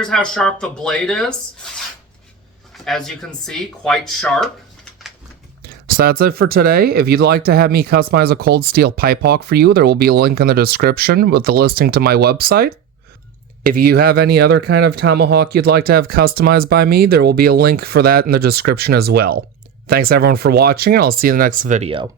here's how sharp the blade is. As you can see, quite sharp. So that's it for today. If you'd like to have me customize a cold steel pipe hawk for you, there will be a link in the description with the listing to my website. If you have any other kind of tomahawk you'd like to have customized by me, there will be a link for that in the description as well. Thanks everyone for watching, and I'll see you in the next video.